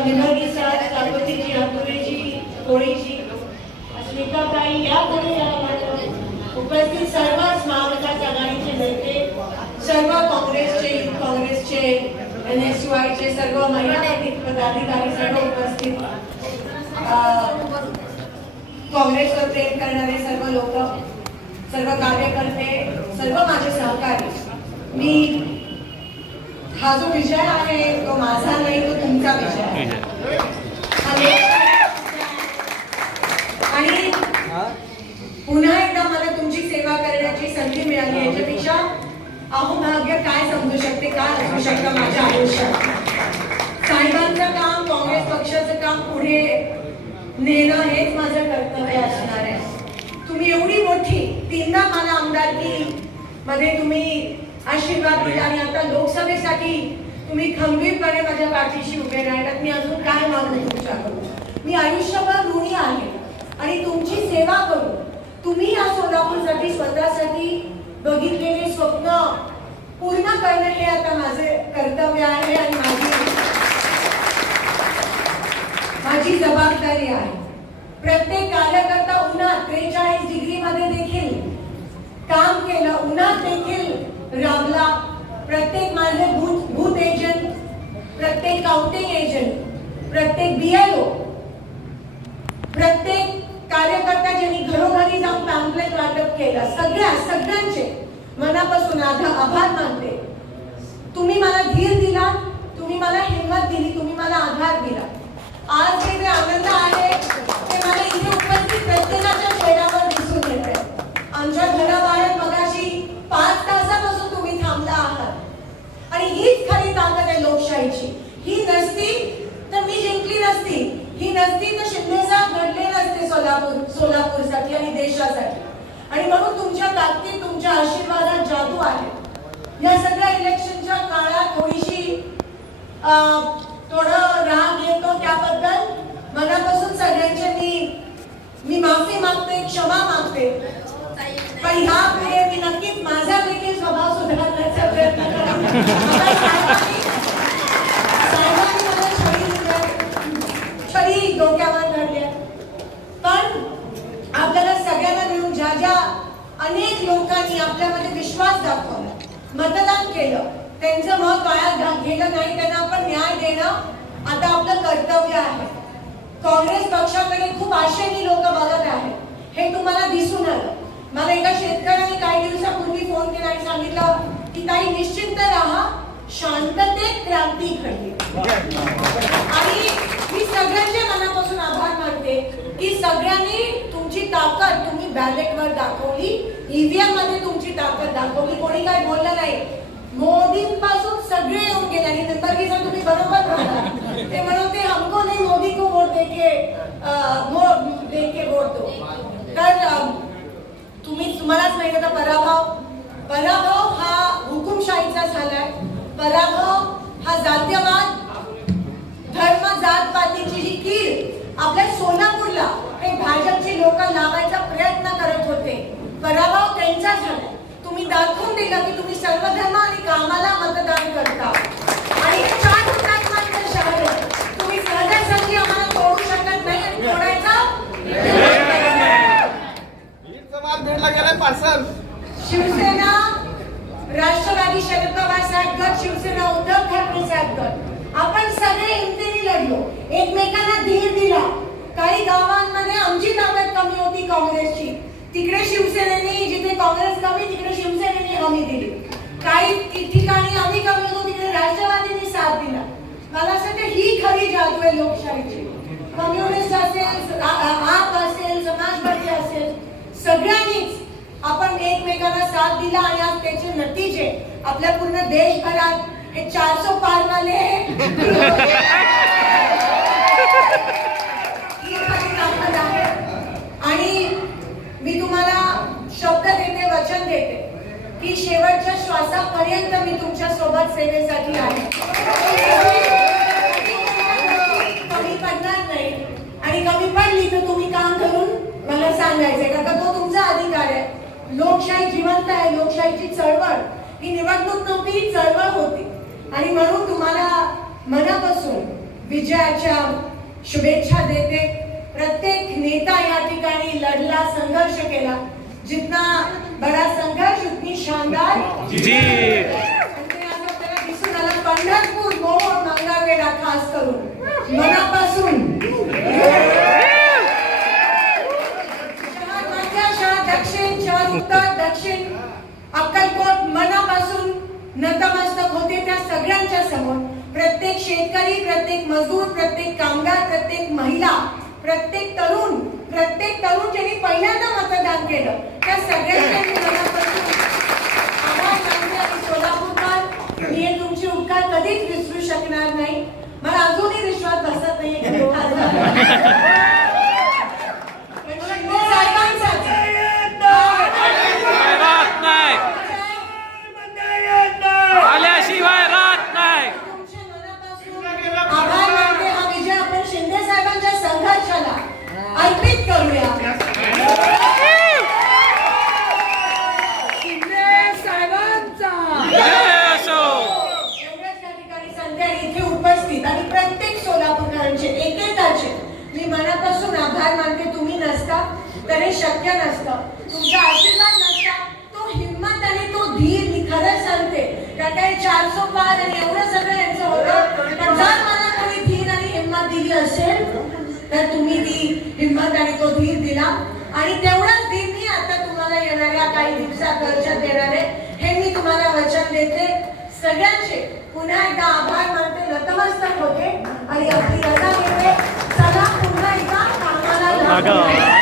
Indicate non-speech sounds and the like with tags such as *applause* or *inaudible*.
निभागी साथ काकोतीची हातुरीची होळीची अस्मिताताई या पुढे या उपस्थित सर्वच महाविकास आघाडीचे नेते सर्व काँग्रेसचे युथ काँग्रेसचे एन एस वायचे सर्व महिला पदाधिकारी सर्व उपस्थित काँग्रेसवर प्रेम करणारे सर्व लोक सर्व कार्यकर्ते सर्व माझे सहकारी मी हा जो विषय आहे तो माझा नाही तो तुमचा विषय आणि पुन्हा एकदा मला तुमची सेवा करण्याची संधी मिळाली. याच्यापेक्षा अहोभाग्य काय समजू शकते काय असू शकतं माझ्या आयुष्यात? साहेबांचं काम काँग्रेस पक्षाचं काम पुढे नेणं हेच माझं कर्तव्य असणार आहे. तुम्ही एवढी मोठी तीनदा मला आमदारकी मध्ये तुम्ही आशीर्वाद दिला आणि आता लोकसभेसाठी तुम्ही खंबीरपणे माझ्या पाठीशी उभे राहिलात मी अजून काय मागणी तुमच्याकडून. मी आयुष्यभर ऋणी आहे आणि तुमची सेवा करू तुम्ही या सोलापूरसाठी स्वतःसाठी बघितलेले स्वप्न पूर्ण करणं हे आता माझे कर्तव्य आहे आणि माझी माझी जबाबदारी आहे. प्रत्येक कार्यकर्ता उन्हा त्रेचाळीस डिग्री काम केलं. उन्हात देखील राबला प्रत्येक माझे बूथ बूथ एजंट प्रत्येक काउंटिंग एजंट प्रत्येक बीएलओ प्रत्येक कार्यकर्ता ज्यांनी घरोघरी जाऊन पॅम्पलेट वाटप केलं. सगळ्या सगळ्यांचे मनापासून आधा- आभार मानते. तुम्ही मला धीर दिला तुम्ही मला हिंमत दिली तुम्ही मला आधार दिला. आज हे जे आनंद आहे ते मला इथे उपस्थित प्रत्येकाच्या चेहऱ्यावर दिसून येत आहे आमच्या घराबाहेर मगाशी पाच तासापासून तुम्ही थांबला आहात आणि हीच खरी ताकद आहे लोकशाहीची ही नसती तर मी जिंकली नसती ही नसती तर शिंदे साहेब घडले नसते सोलापूर सोलापूरसाठी आणि देशासाठी. आणि म्हणून तुमच्या ताकदीत तुमच्या आशीर्वादात जादू आहे. या सगळ्या इलेक्शनच्या काळात थोडीशी थोडं राग येतो त्याबद्दल मनापासून सगळ्यांचे मी मी माफी मागते क्षमा मागते. पण ह्या पुढे मी नक्कीच माझा देखील स्वभाव सुधारण्याचा प्रयत्न करेन. *laughs* त्यांचं मत वाया गेलं नाही त्यांना आपण न्याय देणं आता आपलं कर्तव्य आहे. काँग्रेस पक्षाकडे खूप आशेने लोक बघत आहेत. हे तुम्हाला दिसून आलं. मला एका शेतकऱ्याने काही दिवसापूर्वी फोन केला आणि सांगितलं की ताई निश्चिंत राहा. शांततेत क्रांती घडली. आणि मी सगळ्यांच्या मनापासून आभार मानते की सगळ्यांनी तुमची ताकद तुम्ही बॅलेटवर दाखवली. ईव्हीएममध्ये तुमची ताकद दाखवली. कोणी काय बोललं नाही. मोदी पासून सगळे येऊन गेले आणि निंबर्गीचा तुम्ही बरोबर बोलला ते म्हणते हमको नाही मोदी को वोट देके देके वोट दो. तर तुम्ही तुम्हालाच माहिती होता पराभव पराभव हा हुकुमशाहीचा झालाय पराभव हा जातीयवाद धर्म जात पातीची ही कीड आपल्या सोलापूरला हे भाजपची लोक लावायचा प्रयत्न करत होते पराभव त्यांचा झाला तुम्ही दाखवून दिलं की तुम्ही सर्व धर्म आणि कामाला मतदान करता. आणि चार हुतात्म्यांचं शहर. आहे तुम्ही सहजासहजी आम्हाला तोडू शकत नाही आणि तोडायचा शिवसेना राष्ट्रवादी शरद पवार साहेब गट शिवसेना उद्धव ठाकरे साहेब गट. आपण सगळे हिमतीने लढलो. एकमेकांना धीर दिला. काही गावांमध्ये आमची ताकद कमी होती काँग्रेसची. तिकडे शिवसेनेने जिथे काँग्रेस कमी तिकडे कमी दिली. काही ठिकाणी आम्ही कमी होतो तिकडे राष्ट्रवादीने साथ दिला. मला असं वाटतं ही खरी जादू आहे लोकशाहीची. कम्युनिस्ट असेल आप असेल समाजवादी असेल सगळ्यांनीच आपण एकमेकांना साथ दिला आणि आज त्याचे नतीजे आपल्या पूर्ण देशभरात हे चारसो पार वाले ही खरी ताकद आहे. आणि मी तुम्हाला शब्द देते वचन देते की शेवटच्या श्वासापर्यंत मी तुमच्यासोबत सेवेसाठी आहे. कमी पडणार नाही. आणि कमी पडली तर तुम्ही काम करून मला सांगायचंय. कारण का तो तुमचा अधिकार आहे. लोकशाही जिवंत आहे. लोकशाहीची चळवळ. ही निवडणूक नव्हती ही चळवळ होती. आणि म्हणून तुम्हाला मनापासून विजयाच्या शुभेच्छा देते. प्रत्येक नेता या ठिकाणी लढला संघर्ष केला. जितना बडा संघर्ष उतनी शानदार। जी। आणि ते आज आपल्याला दिसून आलं पंढरपूर मोहोळ मंगळवेढा खास करून. मनापासून. दक्षिण शहर उत्तर दक्षिण. अक्कलकोट मनापासून नतमस्तक होते त्या सगळ्यांच्या समोर. प्रत्येक शेतकरी प्रत्येक मजूर प्रत्येक कामगार प्रत्येक महिला प्रत्येक तरुण प्रत्येक तरुण ज्यांनी पहिल्यांदा मतदान केलं. त्या सगळ्यांचे मी मनापासून आभार मानते आणि सोलापूरकर मी हे तुमचे उपकार कधीच विसरू शकणार नाही मला अजूनही विश्वास बसत नाही की तो खासदार आहे. पण शिंदे साहेबांसाठी राहत नाही आल्याशिवाय राहत नाही तुमचे मनापासून आभार मानते हा विजय आपण शिंदे साहेबांच्या संघर्षाला ऐकत करूया जय असो एवढ्याच या ठिकाणी संध्या इथे उपस्थित आणि प्रत्येक सोलापूरकरांचे एकेकाचे मी मनापासून आभार मानते तुम्ही नसता तर हे शक्य नसतं. तुमचा आशीर्वाद नसता तो हिंमत आणि तो धीर मी खरंच सांगते कारण काही चारसो पार आणि एवढं सगळं यांचं होतं. पण जर मला कोणी धीर आणि हिंमत दिली असेल तर तुम्ही ती हिंमत आणि तो धीर दिला. आणि तेवढाच धीर मी आता तुम्हाला येणाऱ्या काही दिवसात वर्षात देणार आहे. हे मी तुम्हाला वचन देते. सगळ्यांचे पुन्हा एकदा आभार मानते नतमस्तक होते. आणि आपली रजा घेते चला पुन्हा एकदा कामाला